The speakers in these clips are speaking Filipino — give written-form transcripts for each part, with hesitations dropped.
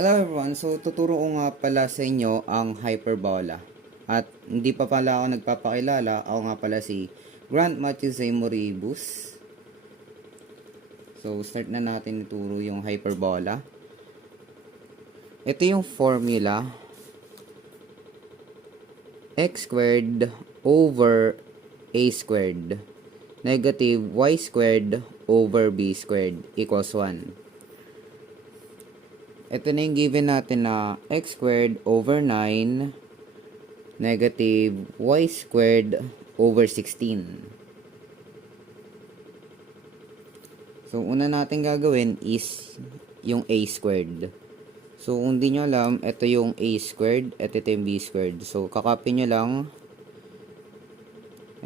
Hello everyone, so tuturo ko nga pala sa inyo ang hyperbola. At hindi pa pala ako nagpapakilala, ako nga pala si Grant Matthew Zaymoribus. So start na natin ituro yung hyperbola. Ito yung formula. X squared over a squared negative y squared over b squared equals 1. Ito na yung given natin na x squared over 9 negative y squared over 16. So, una natin gagawin is yung a squared. So, kung di nyo alam, ito yung a squared at ito yung b squared. So, kakopy nyo lang.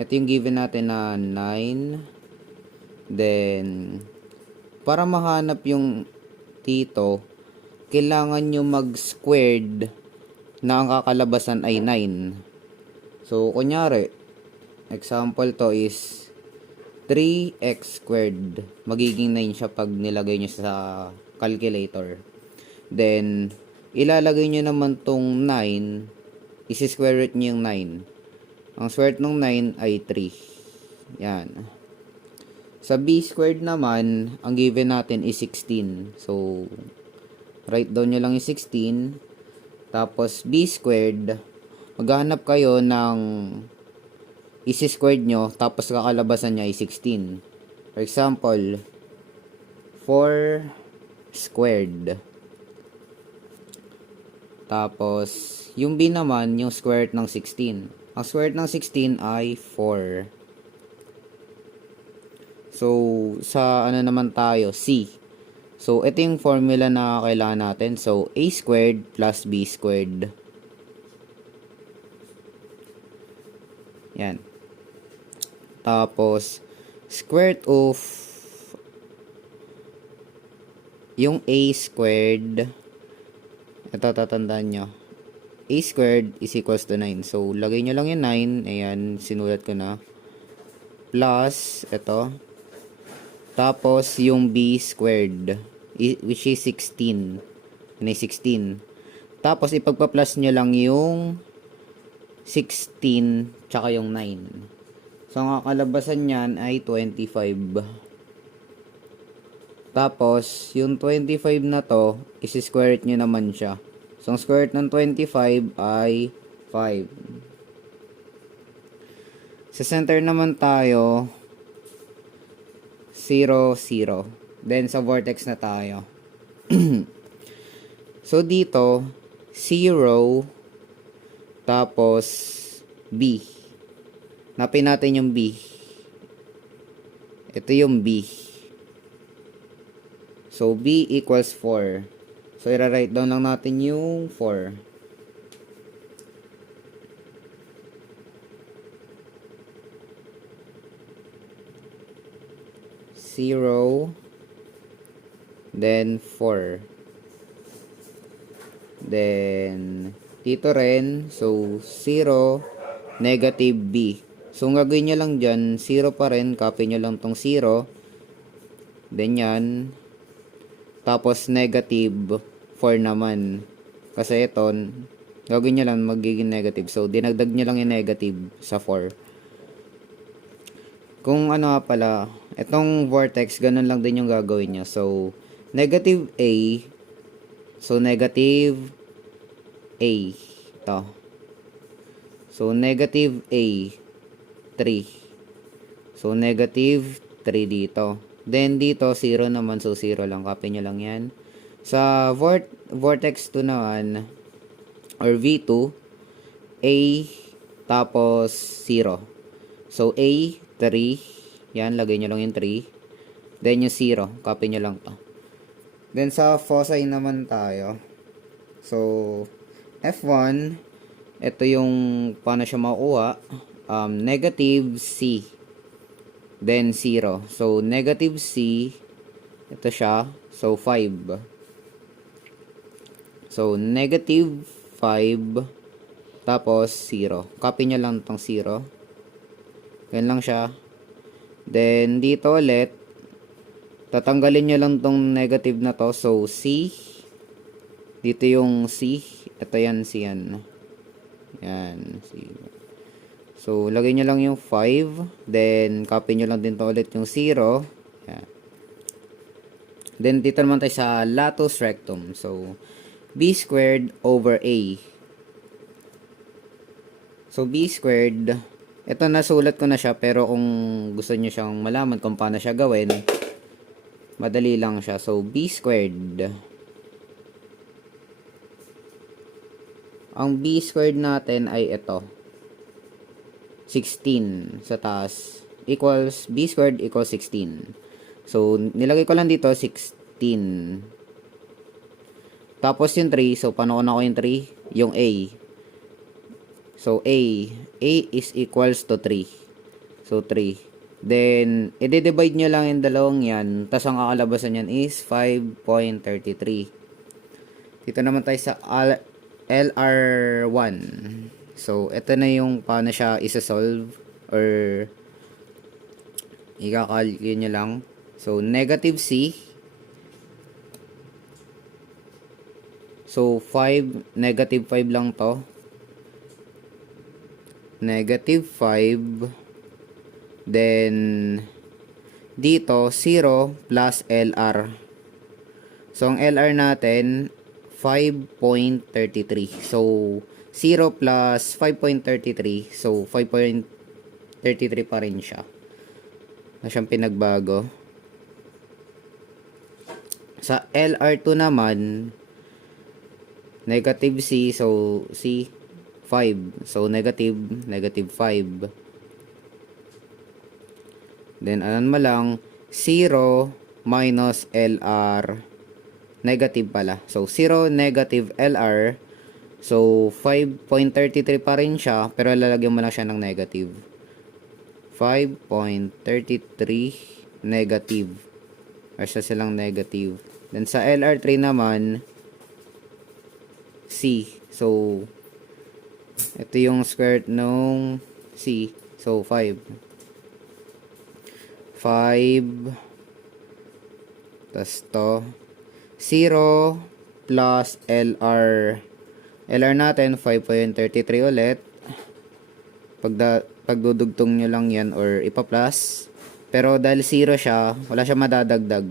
Ito yung given natin na 9. Then, para mahanap yung dito, kailangan nyo mag-squared na ang kakalabasan ay 9. So, kunyari, example to is 3x squared. Magiging 9 siya pag nilagay nyo sa calculator. Then, ilalagay nyo naman tong 9, isi-square root nyo yung 9. Ang square root ng 9 ay 3. Yan. Sa b squared naman, ang given natin is 16. So, write down nyo lang yung 16. Tapos, b squared. Maghanap kayo ng isi-squared nyo. Tapos, kakalabasan niya ay 16. For example, 4 squared. Tapos, yung b naman, yung square root ng 16. Ang square root ng 16 ay 4. So, sa ano naman tayo? C. So, ito yung formula na kailangan natin. So, a squared plus b squared. Yan. Tapos, square root of yung a squared. Ito, tatandaan nyo. A squared is equals to 9. So, lagay nyo lang yung 9. Ayan, sinulat ko na. Plus, ito. Tapos, yung b squared, which is 16. Ano yung 16? Tapos, ipagpa-plus nyo lang yung 16, tsaka yung 9. So, ang kakalabasan nyan ay 25. Tapos, yung 25 na to, isi-square root nyo naman siya. So, ang square root ng 25 ay 5. Sa center naman tayo, 0, 0. Then, sa vortex na tayo. So, dito, 0, tapos, B. Napin natin yung B. Ito yung B. So, B equals 4. So, i-write down lang natin yung 4. Zero, then 4. Then, dito rin, so, 0, negative B. So, ang gagawin nyo lang dyan, 0 pa rin, copy nyo lang tong 0. Then, yan. Tapos, negative 4 naman. Kasi ito, gagawin nyo lang, magiging negative. So, dinagdag nyo lang yung negative sa 4. Kung ano pala, itong vortex, ganun lang din yung gagawin nyo. So, negative A. So, negative A. Ito. So, negative A. 3. So, negative 3 dito. Then, dito, 0 naman. So, 0 lang. Copy nyo lang yan. Sa vortex 2 naman, or V2, A, tapos 0. So, A, 3. Yan, lagay nyo lang yung 3. Then, yung 0. Copy nyo lang to. Then, sa foci naman tayo. So, F1, ito yung paano siya makuha. Negative C. Then, 0. So, negative C, ito siya. So, 5. So, negative 5, tapos 0. Copy nyo lang itong 0. Ganyan lang siya. Then, dito ulit, tatanggalin nyo lang tong negative na to. So, C, Dito yung C. Ito yan, C yan. Yan, C. So, lagay nyo lang yung 5. Then, copy nyo lang din to ulit yung 0. Yan. Then, dito naman tayo sa latus rectum. So, B squared over A. So, B squared, ito nasulat ko na siya, pero kung gusto nyo siyang malaman kung paano siya gawin, madali lang siya. So, B squared. Ang B squared natin ay ito. 16 sa taas equals B squared equals 16. So, nilagay ko lang dito 16. Tapos yung 3, so paano ko na ko yung 3? Yung A. So, A is equals to 3. So, 3. Then, i-divide nyo lang yung dalawang yan. Tapos, ang kakalabasan yan is 5.33. Dito naman tayo sa LR1. So, ito na yung paano siya isa-solve or i-calculate nyo lang. So, negative C. So, 5, negative 5 lang to. Negative 5. Then, dito, 0 plus LR. So, ang LR natin, 5.33. So, 0 plus 5.33. So, 5.33 pa rin siya. Na siyang pinagbago. Sa LR2 naman, negative C. So, C, 5. So, negative 5. Then, anan mo lang, 0 minus LR, negative pala. So, 0, negative LR. So, 5.33 pa rin siya, pero lalagyan mo lang siya ng negative. 5.33 negative. Or silang negative. Then, sa LR3 naman, C. So, ito yung square root nung C. So, 5. 5. Tas to. 0 plus LR. LR natin, 5.33 ulit. Pagdudugtong nyo lang yan or ipa-plus. Pero dahil 0 siya, wala siya madadagdag.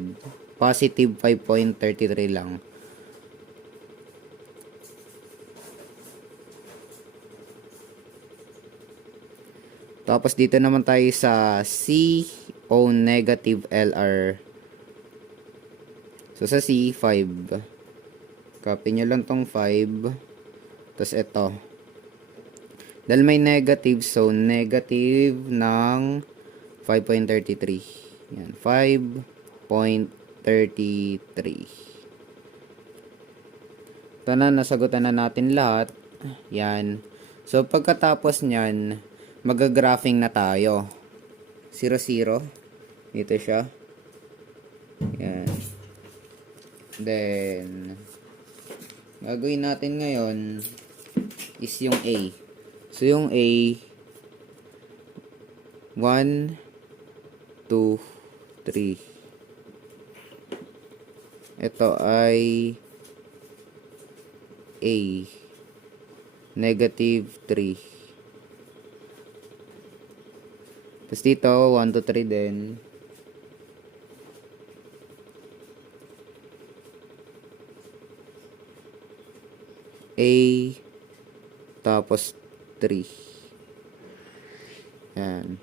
Positive 5.33 lang. Tapos dito naman tayo sa C o negative LR. So sa C, 5. Copy nyo lang tong 5. Tapos ito. Dahil may negative, so negative ng 5.33. Yan, 5.33. Ito na, nasagutan na natin lahat. Yan. So pagkatapos nyan, magagraphing na tayo. 0, 0. Dito siya. Yan. Then, gagawin natin ngayon is yung A. So, yung A, 1, 2, 3. Ito ay A. Negative 3. Tapos dito, 1, 2, 3 din. A. Tapos 3. Yan.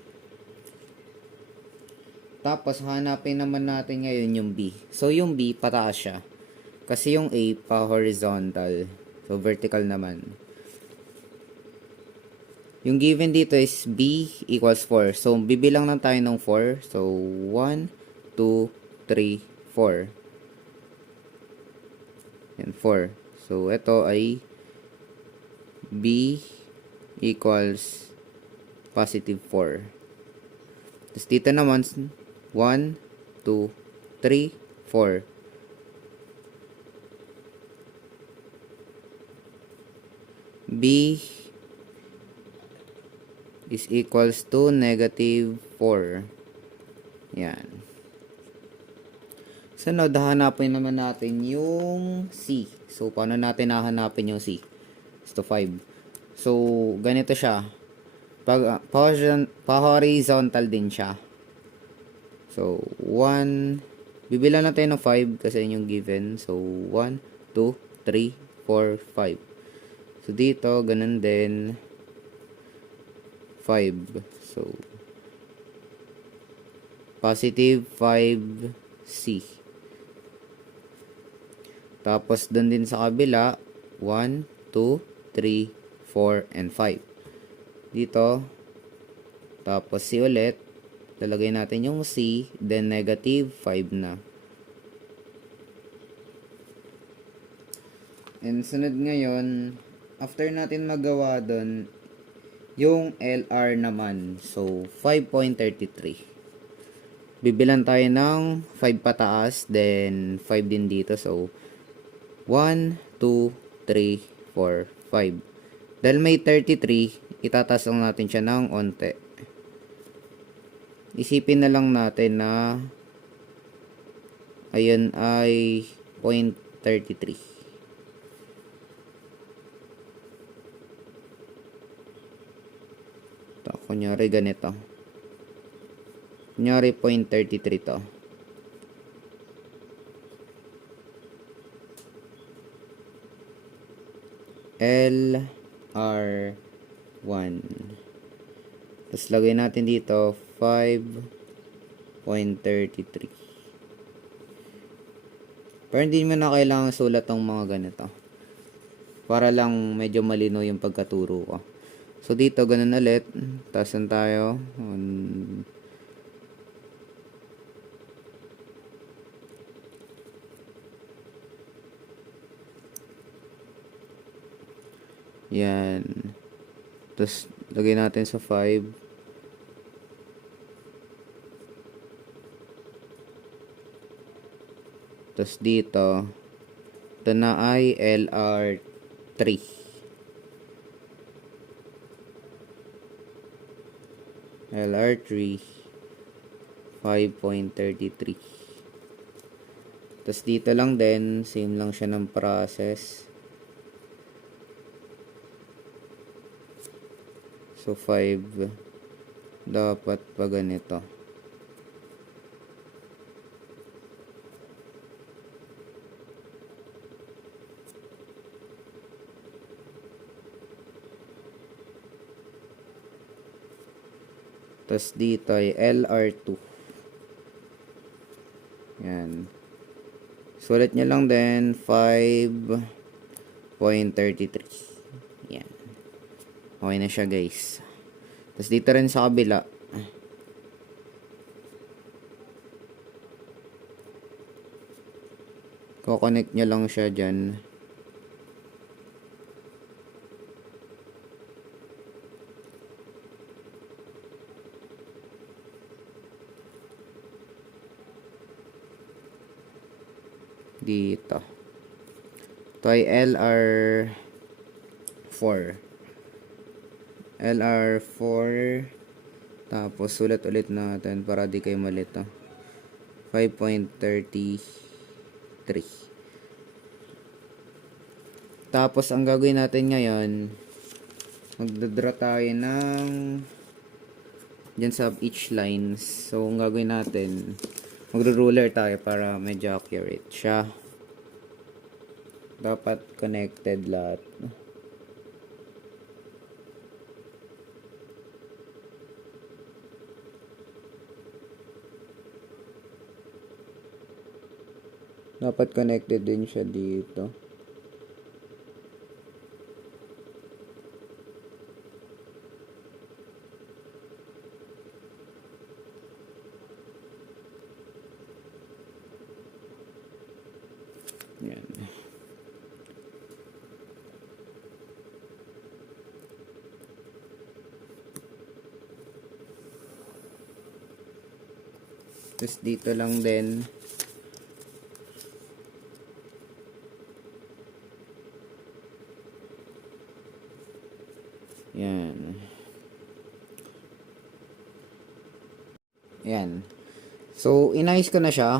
Tapos, hanapin naman natin ngayon yung B. So, yung B, pataas siya. Kasi yung A, pa-horizontal. So, vertical naman. Yung given dito is B equals 4. So, bibilang lang tayo ng 4. So, 1, 2, 3, 4. Yan, 4. So, ito ay B equals positive 4. Tapos, dito naman, 1, 2, 3, 4. B is equals to negative 4. Yan. Sunod, hahanapin naman natin yung C. So, paano natin hahanapin yung C? Is to 5. So, ganito siya. Pa-horizontal din siya. So, 1. Bibilan natin ng 5 kasi yun yung given. So, 1, 2, 3, 4, 5. So, dito, ganun din. 5. So, positive 5C. Tapos, doon din sa kabila, 1, 2, 3, 4, and 5. Dito, tapos C ulit. Lalagay natin yung C, then negative 5 na. And sunod ngayon, after natin magawa doon, yung LR naman. So, 5.33. Bibilan tayo ng 5 pataas, then 5 din dito. So, 1, 2, 3, 4, 5. Dahil may 33, itataas lang natin siya ng onte. Isipin na lang natin na ayun ay 0.33. Ito, kunyari ganito. Kunyari 0.33 to. LR1. Tapos lagay natin dito 5.33. Pero hindi mo na kailangan sulat ng mga ganito. Para lang medyo malino yung pagkaturo ko. So dito ganun ulit. Tasan tayo. Yan. Tapos, lagay natin sa 5. Tapos, dito, ito na ay LR3. LR3, 5.33. Tapos, dito lang din, same lang siya ng process. So, 5. Dapat pa ganito. Tapos, dito ay LR2. Yan. Sulat nyo lang din, 5.33. Yan. Okay na siya, guys. Tapos dito rin sa kabila. Ko-connect nyo lang siya dyan. Dito. Ito ay LR4. LR4. Tapos, sulat ulit natin para di kayo malito. 5.33. Tapos, ang gagawin natin ngayon, magdadraw tayo ng dyan sa each lines. So, ang gagawin natin, magro-ruler tayo para medyo accurate siya. Dapat connected lahat. Dapat connected din siya dito. Yan. Tapos dito lang din. Yan. Yan. So, inayos ko na siya.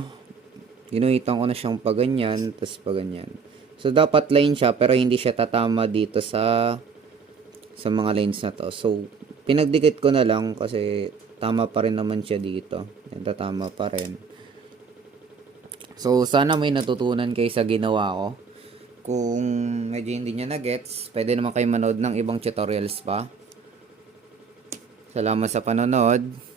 Ginuhitan ko na siyang paganyan, tapos paganyan. So, dapat line siya, pero hindi siya tatama dito sa mga lines na to. So, pinagdikit ko na lang kasi tama pa rin naman siya dito. Yan, tatama pa rin. So, sana may natutunan kayo sa ginawa ko. Kung medyo hindi nyo na-gets, pwede naman kayo manood ng ibang tutorials pa. Salamat sa panonood.